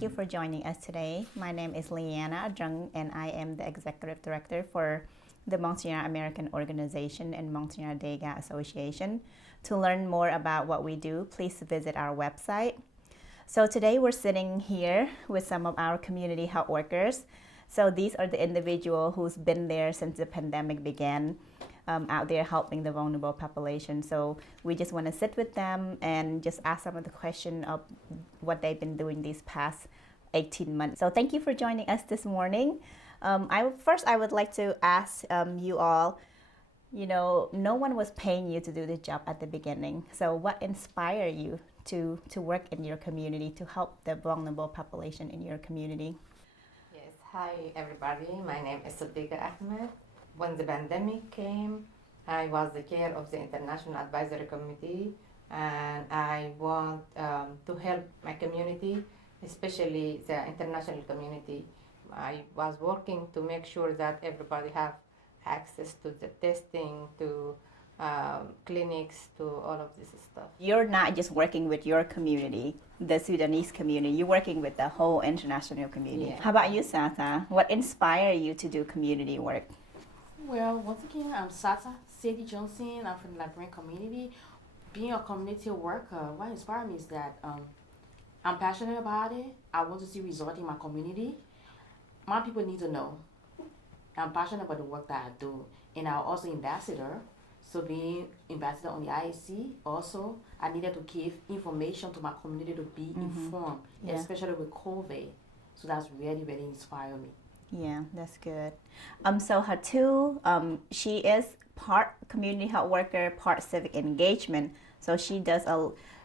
thank you for joining us today. My name is Leanna Jung, and I am the Executive Director for the Monsignor American Organization and Monsignor Dega Association. To learn more about what we do, please visit our website. So today we're sitting here with some of our community health workers. So these are the individuals who's been there since the pandemic began, out there helping the vulnerable population. So we just want to sit with them and just ask some of the question of what they've been doing these past 18 months. So thank you for joining us this morning. I would like to ask you all, no one was paying you to do this job at the beginning. So what inspired you to work in your community, to help the vulnerable population in your community? Yes, hi everybody. My name is Sadiqa Ahmed. When the pandemic came, I was the chair of the International Advisory Committee, and I want to help my community, especially the international community. I was working to make sure that everybody have access to the testing, to clinics, to all of this stuff. You're not just working with your community, the Sudanese community, you're working with the whole international community. Yeah. How about you, Sata? What inspired you to do community work? Well, once again, I'm Sata Sadie Johnson. I'm from the Liberian community. Being a community worker, what inspired me is that I'm passionate about it. I want to see results in my community. My people need to know. I'm passionate about the work that I do. And I'm also ambassador. So being ambassador on the IAC, also, I needed to give information to my community to be informed, Yeah. especially with COVID. So that's really, really inspired me. Yeah, that's good. So Hatu, she is part community health worker, part civic engagement. So she does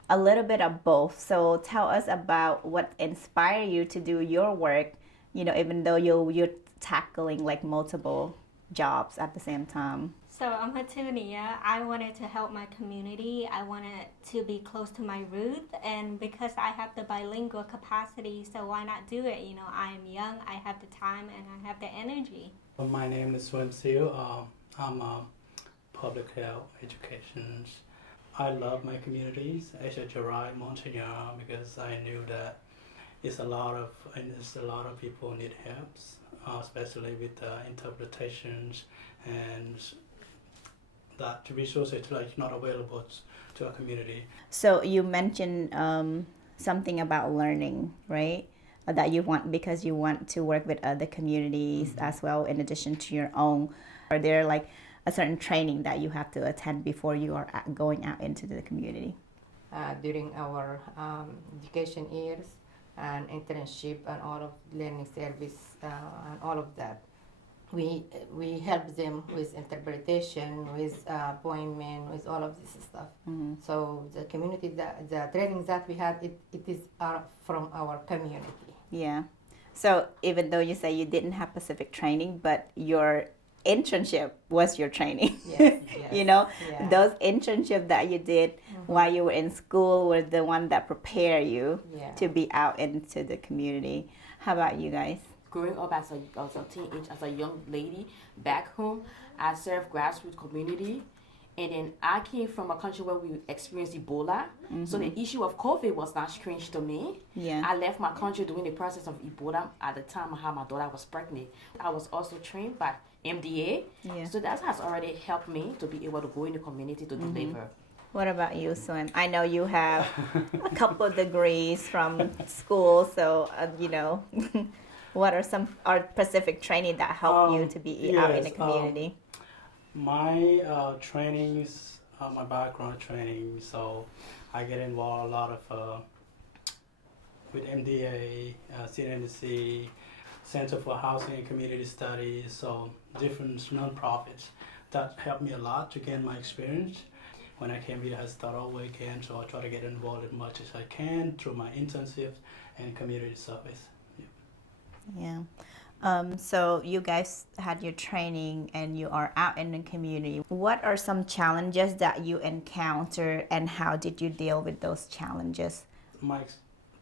a little bit of both. So tell us about what inspired you to do your work, even though you're tackling like multiple jobs at the same time. So I'm Hatunia. I wanted to help my community. I wanted to be close to my roots, and because I have the bilingual capacity, so why not do it? I'm young, I have the time, and I have the energy. My name is Swim Seal. I'm a public health education. I love my communities, HHRI, Monsignor, because I knew that it's a lot of people need help, especially with interpretations and that resources not available to a community. So you mentioned something about learning, right? That you want because you want to work with other communities as well, in addition to your own. Are there like a certain training that you have to attend before you are going out into the community? During our education years and internship and all of learning service and all of that, we help them with interpretation, with appointment, with all of this stuff. So the community, the training that we had, it is from our community. Yeah. So even though you say you didn't have specific training, but your internship was your training. Yes, yes. Yeah. Those internships that you did while you were in school were the one that prepare you to be out into the community. How about you guys? Growing up as a teenage, as a young lady back home, I served grassroots community. And then I came from a country where we experienced Ebola. So the issue of COVID was not strange to me. Yeah. I left my country during the process of Ebola. At the time how my daughter was pregnant. I was also trained by MDA. Yeah. So that has already helped me to be able to go in the community to deliver. What about you, Swim? I know you have a couple of degrees from school, so what are some specific training that help you to be out in the community? My trainings, my background training, so I get involved a lot of with MDA, CNNC, Center for Housing and Community Studies, so different nonprofits that helped me a lot to gain my experience. When I came here, I start all over again, so I try to get involved as much as I can through my internships and community service. Yeah. So you guys had your training and you are out in the community. What are some challenges that you encounter and how did you deal with those challenges? My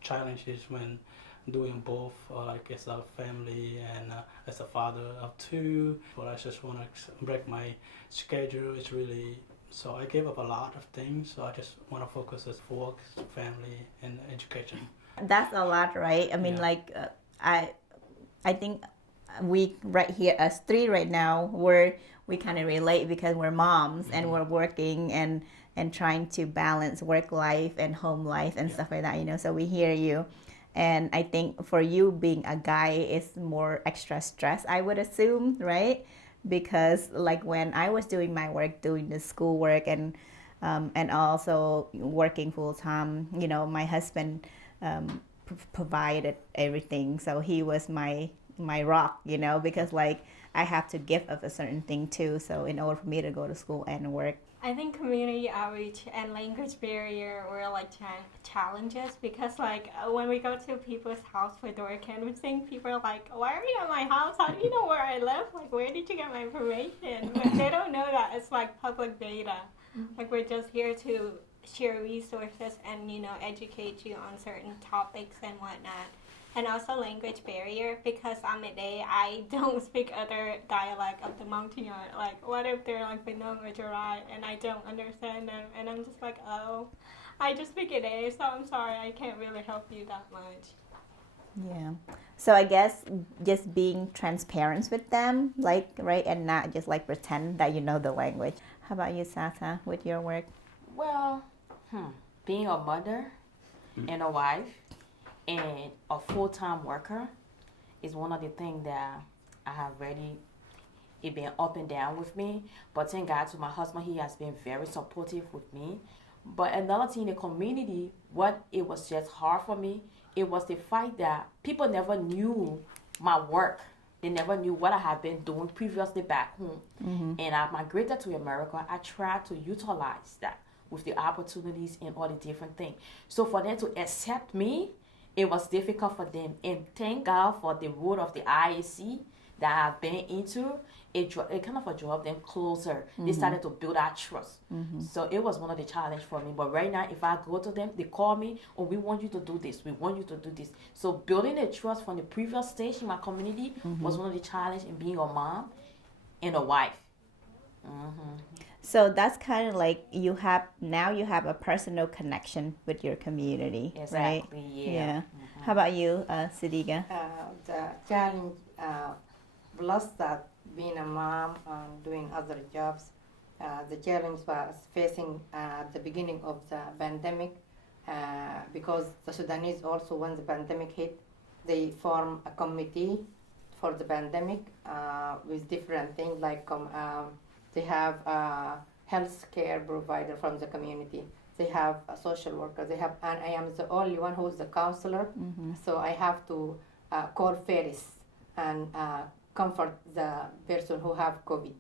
challenge is when doing both, like as a family and as a father of two. But I just want to break my schedule. It's really, so I gave up a lot of things. So I just want to focus on work, family, and education. That's a lot, right? I mean, Yeah. like, I think we right here, us three right now, we kind of relate because we're moms and we're working and trying to balance work life and home life and stuff like that, you know. So we hear you, and I think for you being a guy is more extra stress, I would assume, right? Because like when I was doing my work, doing the schoolwork and also working full time, you know, my husband provided everything, so he was my rock, you know, because like I have to give up a certain thing too, so in order for me to go to school and work. I think community outreach and language barrier were like challenges because like when we go to people's house for door canvassing, people are like, "Why are you at my house? How do you know where I live? Like, where did you get my information?" But they don't know that it's like public data. Like we're just here to share resources and educate you on certain topics and whatnot. And also language barrier because I don't speak other dialect of the Montagnard. Like, what if they're like Benong or Jarai and I don't understand them? And I'm just like, oh, I just speak Ede, so I'm sorry, I can't really help you that much. Yeah. So I guess just being transparent with them, like, right, and not just like pretend that you know the language. How about you, Sata, with your work? Well, being a mother and a wife and a full-time worker is one of the things that I have really, it been up and down with me. But thank God to my husband, he has been very supportive with me. But another thing in the community, what it was just hard for me, it was the fact that people never knew my work. They never knew what I had been doing previously back home. And I migrated to America. I tried to utilize that with the opportunities and all the different things. So for them to accept me, it was difficult for them. And thank God for the road of the IAC that I've been into. It kind of drove them closer. They started to build that trust. So it was one of the challenges for me. But right now, if I go to them, they call me, "Oh, we want you to do this. We want you to do this." So building a trust from the previous stage in my community was one of the challenges in being a mom and a wife. So that's kind of like you have a personal connection with your community, right? Exactly, yeah. How about you, Sidiga? The challenge plus that being a mom and doing other jobs, the challenge was facing at the beginning of the pandemic because the Sudanese also, when the pandemic hit, they form a committee for the pandemic with different things like they have a health care provider from the community. They have a social worker. They have, and I am the only one who's the counselor. So I have to call Ferris and comfort the person who have COVID.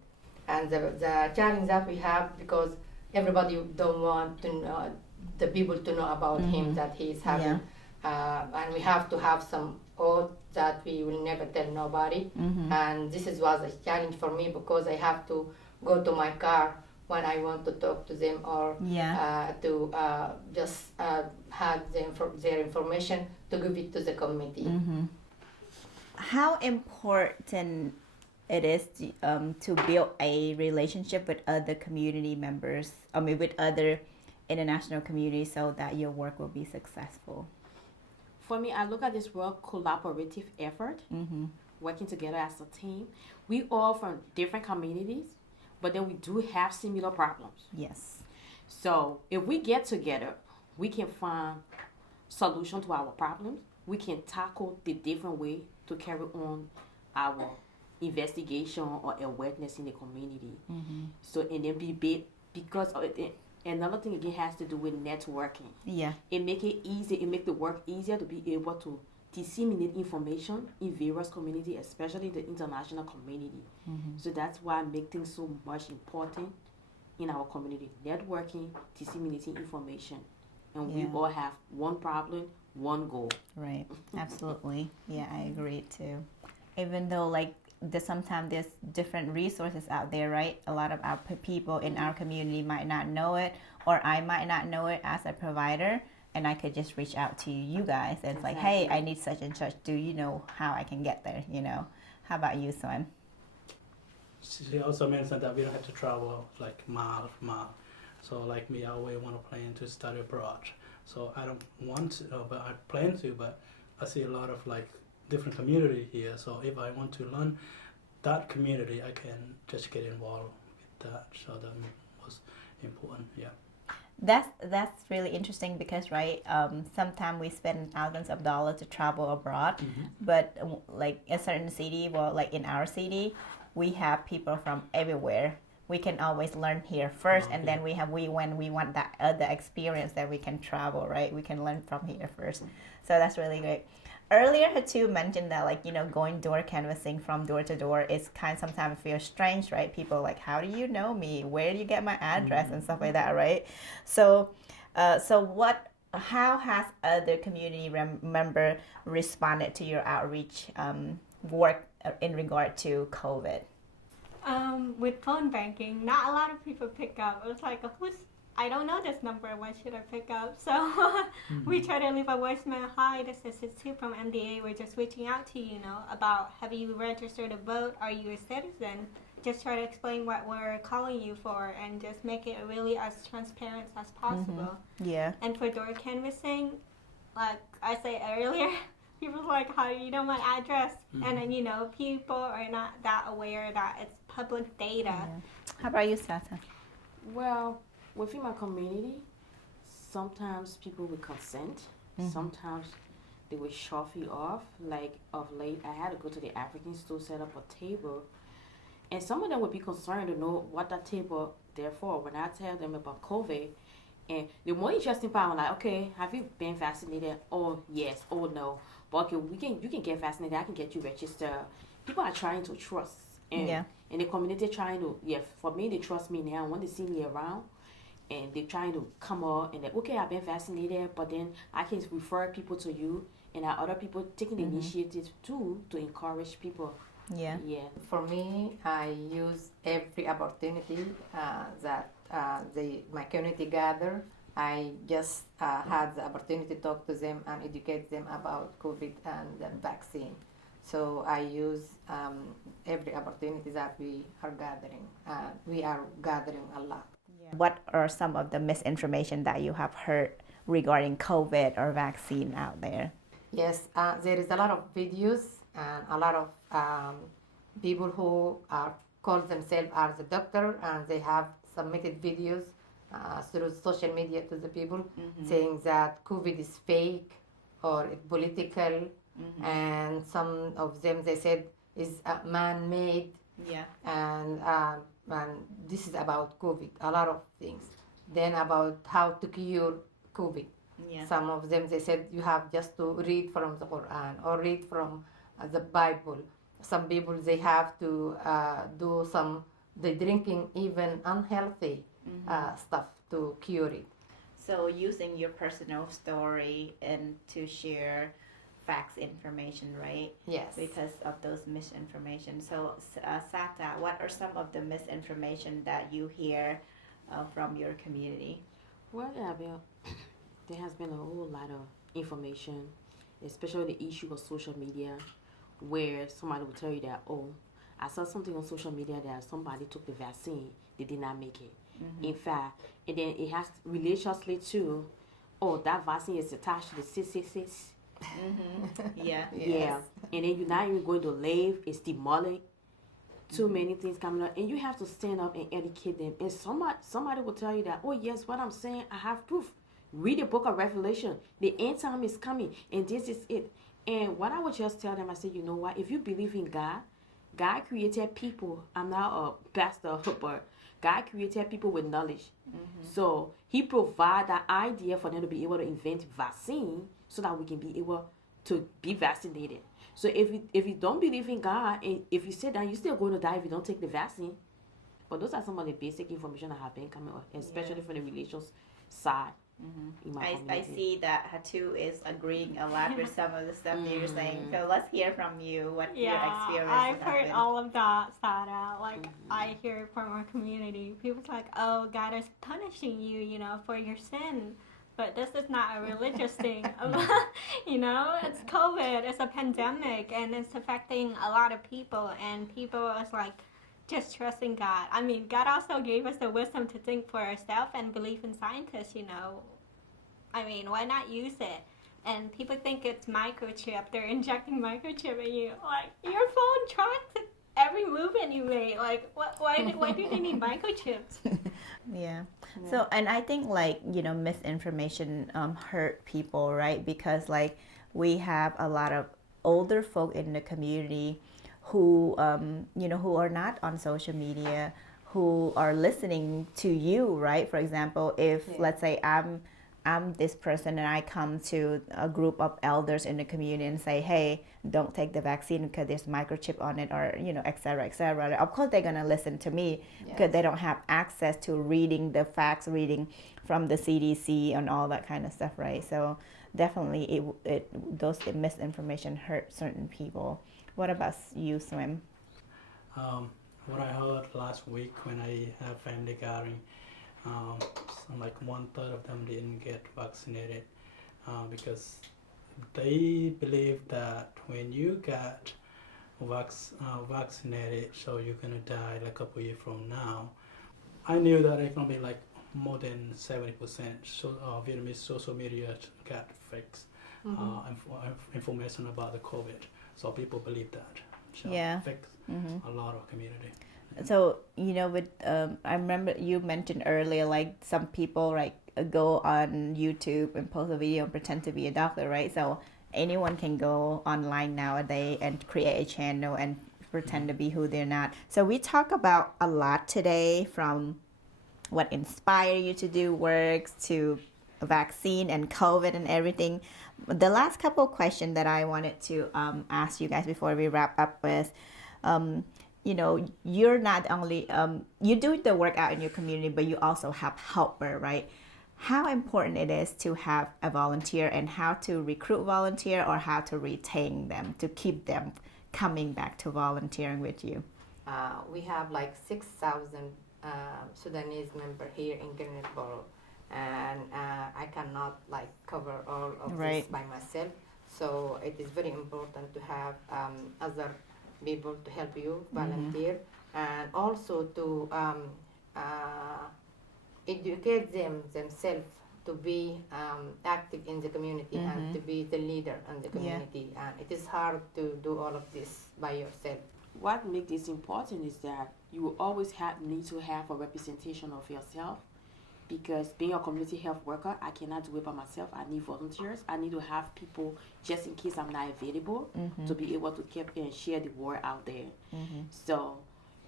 And the challenge that we have, because everybody don't want to know, the people to know about him that he is having, and we have to have some oath that we will never tell nobody. And this was a challenge for me because I have to go to my car when I want to talk to them or to just have their information to give it to the committee. How important it is to build a relationship with other community members, I mean with other international communities, so that your work will be successful? For me, I look at this word collaborative effort, working together as a team. We all from different communities, but then we do have similar problems. Yes. So if we get together, we can find solution to our problems. We can tackle the different way to carry on our investigation or awareness in the community. So and then because of it, another thing again has to do with networking. Yeah. It make it easy. It make the work easier to be able to disseminate information in various communities, especially the international community. So that's why I make things so much important in our community. Networking, disseminating information. And we all have one problem, one goal. Right. Absolutely. Yeah, I agree too. Even though like sometimes there's different resources out there, right? A lot of our people in our community might not know it, or I might not know it as a provider, and I could just reach out to you guys and it's like, hey, I need such and such. Do you know how I can get there? You know. How about you, Swen? She also mentioned that we don't have to travel like mile for mile. So like me, I always want to plan to study abroad. So I don't want to, but I plan to. But I see a lot of like different community here. So if I want to learn that community, I can just get involved with that. So that was important. Yeah. That's really interesting because sometimes we spend thousands of dollars to travel abroad, but like a certain city, well, like in our city, we have people from everywhere. We can always learn here first, and then when we want that other experience, that we can travel, right? We can learn from here first. So that's really great. Earlier, Hatu mentioned that going door canvassing from door to door is sometimes feels strange, right? People like, how do you know me? Where do you get my address and stuff like that, right? So, how has other community member responded to your outreach work in regard to COVID? With phone banking, not a lot of people pick up. It was like, I don't know this number. Why should I pick up? So we try to leave a voicemail. Hi, this is Sue from MDA. We're just reaching out to you, about have you registered to vote? Are you a citizen? Just try to explain what we're calling you for and just make it really as transparent as possible. Yeah. And for door canvassing, like I said earlier, people like, how do you know my address? And then, people are not that aware that it's public data. Yeah. How about you, Sata? Well, within my community, sometimes people will consent. Sometimes they will shove you off. Like of late, I had to go to the African store, set up a table, and some of them would be concerned to know what that table there for. When I tell them about COVID, and the more interesting part, I'm like, okay, have you been vaccinated? Oh yes, oh no. But okay, you can get vaccinated. I can get you registered. People are trying to trust, and the community trying to for me, they trust me now. When they see me around, and they're trying to come up and okay, I've been vaccinated, but then I can refer people to you, and other people taking the initiative too to encourage people. Yeah. For me, I use every opportunity that my community gather. I just had the opportunity to talk to them and educate them about COVID and the vaccine. So I use every opportunity that we are gathering. We are gathering a lot. What are some of the misinformation that you have heard regarding COVID or vaccine out there? Yes, there is a lot of videos and a lot of people who call themselves as a doctor, and they have submitted videos through social media to the people saying that COVID is fake or political, and some of them they said is man-made. Yeah. And this is about COVID, a lot of things. Then about how to cure COVID. Yeah. Some of them they said you have just to read from the Quran or read from the Bible. Some people they have to do they drinking even unhealthy stuff to cure it. So using your personal story and to share facts information, right? Yes. Because of those misinformation. So Sata, what are some of the misinformation that you hear from your community? Well, there has been a whole lot of information, especially the issue of social media, where somebody will tell you that, oh, I saw something on social media that somebody took the vaccine, they did not make it. In fact, and then it has religiously too, oh, that vaccine is attached to the 666. Yeah. Yeah. And then you're not even going to live, it's demonic. Too many things coming up, and you have to stand up and educate them. And somebody will tell you that, oh yes, what I'm saying, I have proof. Read the book of Revelation. The end time is coming, and this is it. And what I would just tell them, I said, you know what? If you believe in God, God created people. I'm not a pastor, but God created people with knowledge. So He provided that idea for them to be able to invent vaccine so that we can be able to be vaccinated. So if you don't believe in God, and if you say that, you're still going to die if you don't take the vaccine. But those are some of the basic information that have been coming up, especially from the religious side. In my I see that Hatu is agreeing a lot with some of the stuff you're saying. So let's hear from you what your experience I've has heard been. all of that, Sada. Like, I hear from our community. People's like, oh, God is punishing you, for your sin. But this is not a religious thing. It's COVID. It's a pandemic, and it's affecting a lot of people. And people is like, just trusting God. I mean, God also gave us the wisdom to think for ourselves and believe in scientists, I mean, why not use it? And people think it's microchip. They're injecting microchip in you. Like, your phone tracks every movement you make. Like, why do they need microchips? Yeah. So, and I think like, misinformation hurt people, right? Because like we have a lot of older folk in the community who, who are not on social media, who are listening to you, right? For example, if let's say I'm this person and I come to a group of elders in the community and say, hey, don't take the vaccine because there's microchip on it, or, et cetera, et cetera. Of course, they're going to listen to me because they don't have access to reading the facts, reading from the CDC and all that kind of stuff, right? So definitely those misinformation hurt certain people. What about you, Swim? What I heard last week when I have family gathering, like 1/3 of them didn't get vaccinated because they believe that when you get vaccinated, so you're gonna die like a couple years from now. I knew that it's gonna be like more than 70%. So Vietnamese social media got fakes information about the COVID, so people believe that. So affects a lot of community. So, with I remember you mentioned earlier, like some people like go on YouTube and post a video and pretend to be a doctor, right? So anyone can go online nowadays and create a channel and pretend to be who they're not. So we talk about a lot today, from what inspired you to do works to vaccine and COVID and everything. The last couple of questions that I wanted to ask you guys before we wrap up was, you're not only you do the work out in your community, but you also have helper, right? How important it is to have a volunteer, and how to recruit volunteer or how to retain them, to keep them coming back to volunteering with you. We have like 6,000 Sudanese members here in Greenville, and I cannot like cover all of this by myself. So it is very important to have other people to help you volunteer, and also to educate themselves to be active in the community and to be the leader in the community. And it is hard to do all of this by yourself. What makes this important is that you will always need to have a representation of yourself, because being a community health worker, I cannot do it by myself. I need volunteers. I need to have people just in case I'm not available to be able to keep and share the word out there. So,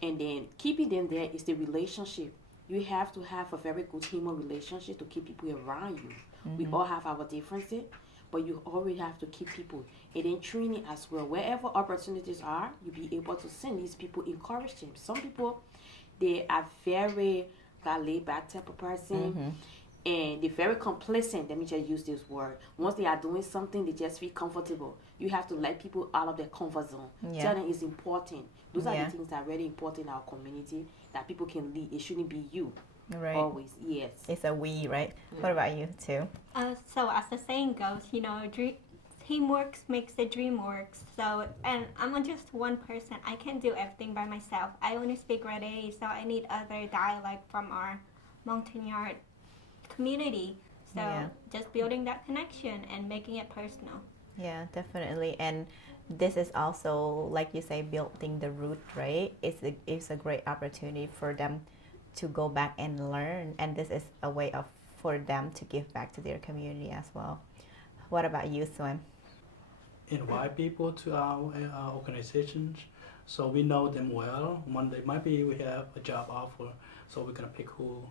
and then keeping them there is the relationship. You have to have a very good human relationship to keep people around you. We all have our differences, but you always have to keep people. And then training as well. Wherever opportunities are, you'll be able to send these people, encourage them. Some people, they are very laid back type of person, and they're very complacent. Let me just use this word. Once they are doing something, they just feel comfortable. You have to let people out of their comfort zone. Tell them it's important. Those are the things that are really important in our community, that people can lead. It shouldn't be you. Right. Always, yes. It's a we, right? What about you, too? So as the saying goes, teamwork makes the dream work. So, and I'm just one person. I can't do everything by myself. I only speak Red A, so I need other dialect from our Montagnard community. So just building that connection and making it personal. Yeah, definitely. And this is also, like you say, building the root, right? It's a great opportunity for them to go back and learn. And this is a way for them to give back to their community as well. What about you, Swim? Invite people to our organizations, so we know them well. One day maybe we have a job offer, so we're gonna pick who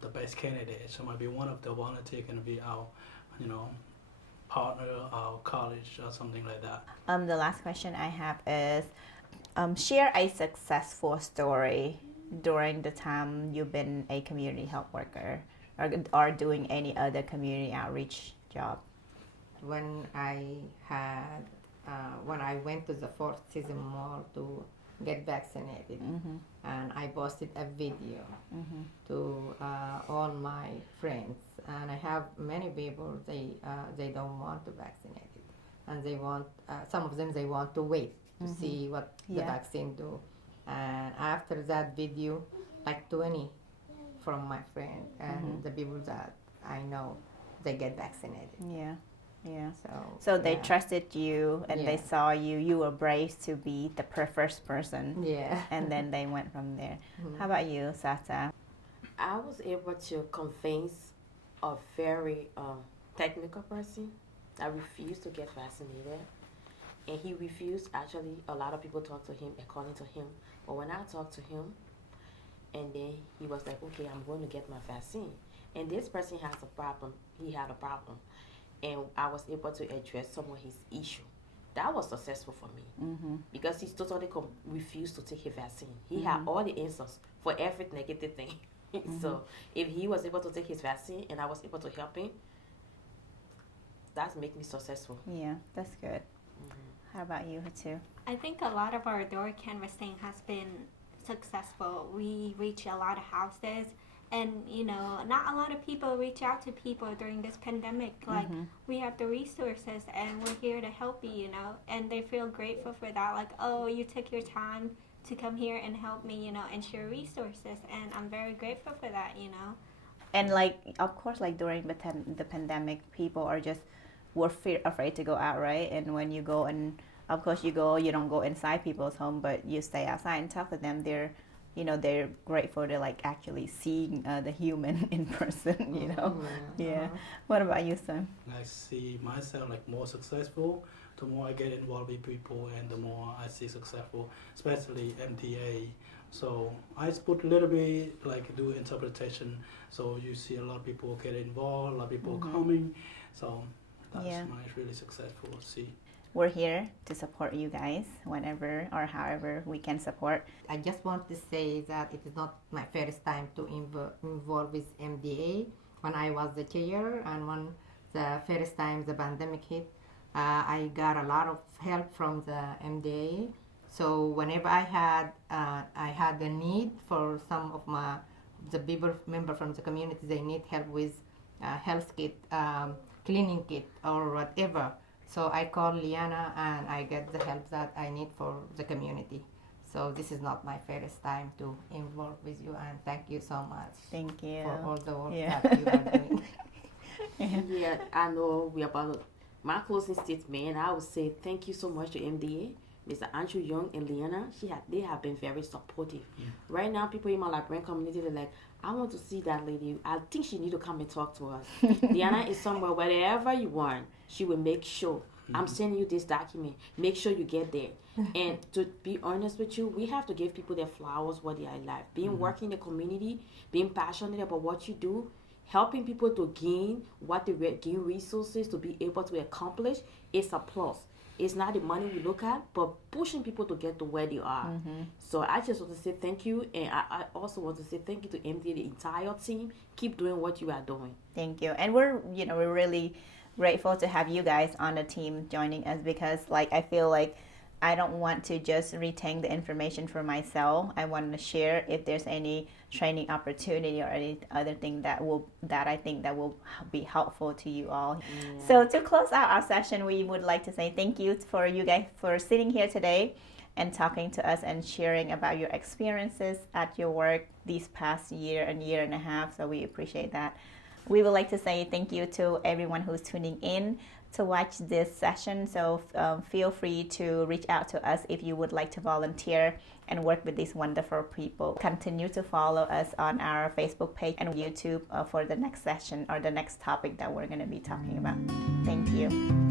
the best candidate. So maybe one of the volunteers gonna be our, partner, our college or something like that. The last question I have is, share a successful story during the time you've been a community health worker or doing any other community outreach job. When I went to the Fourth Season Mall to get vaccinated, and I posted a video to all my friends, and I have many people, they don't want to vaccinate it, and they want some of them, they want to wait to see what the vaccine do. And after that video, like 20 from my friend and the people that I know, they get vaccinated. Yeah. Yeah. So So they yeah. trusted you and they Yeah. saw you were brave to be the first person. Yeah. And then they went from there. How about you, Sata? I was able to convince a very technical person that refused to get vaccinated. And he refused. Actually, a lot of people talked to him according to him. But when I talked to him, and then he was like, okay, I'm going to get my vaccine. And this person has a problem. He had a problem. And I was able to address some of his issue. That was successful for me because he totally refused to take his vaccine. He had all the answers for every negative thing. So if he was able to take his vaccine and I was able to help him, that made me successful. Yeah, that's good. How about you, Hatu? I think a lot of our door canvassing has been successful. We reach a lot of houses, and not a lot of people reach out to people during this pandemic. Like we have the resources, and we're here to help you. And they feel grateful for that. Like, oh, you took your time to come here and help me. And share resources, and I'm very grateful for that. And of course, during the pandemic, people are just were afraid to go out, right? And when you go, and of course you don't go inside people's home, but you stay outside and talk to them. They're grateful to actually seeing the human in person. Yeah. What about you, Sam? I see myself more successful. The more I get involved with people, and the more I see successful, especially MDA. So I put a little bit do interpretation. So you see a lot of people get involved, a lot of people coming. So that's really successful to see. We're here to support you guys whenever or however we can support. I just want to say that it is not my first time to involve with MDA. When I was the chair and when the first time the pandemic hit, I got a lot of help from the MDA. So whenever I had the need for some of the people member from the community, they need help with health kit, cleaning kit, or whatever. So I call Liana and I get the help that I need for the community. So this is not my first time to involve with you, and thank you so much. Thank you for all the work that you are doing. Yeah, I know we're about my closing statement. I would say thank you so much to MDA, Mr. Andrew Young and Liana. They have been very supportive. Right now, people in my Liberian community, they're like, I want to see that lady. I think she need to come and talk to us. Liana is somewhere, wherever you want, she will make sure. I'm sending you this document. Make sure you get there. And to be honest with you, we have to give people their flowers while they are alive. Being working in the community, being passionate about what you do, helping people to gain gain resources to be able to accomplish, it's a plus. It's not the money we look at, but pushing people to get to where they are. So I just want to say thank you, and I also want to say thank you to MD, the entire team. Keep doing what you are doing. Thank you. And we're really grateful to have you guys on the team joining us, because I feel like I don't want to just retain the information for myself. I want to share if there's any training opportunity or any other thing that I think that will be helpful to you all. So to close out our session, we would like to say thank you for you guys for sitting here today and talking to us and sharing about your experiences at your work these past year and a half. So we appreciate that. We would like to say thank you to everyone who's tuning in to watch this session. So feel free to reach out to us if you would like to volunteer and work with these wonderful people. Continue to follow us on our Facebook page and YouTube for the next session or the next topic that we're going to be talking about. Thank you.